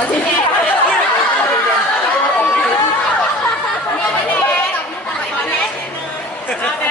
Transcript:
อาที่นี่เอาแด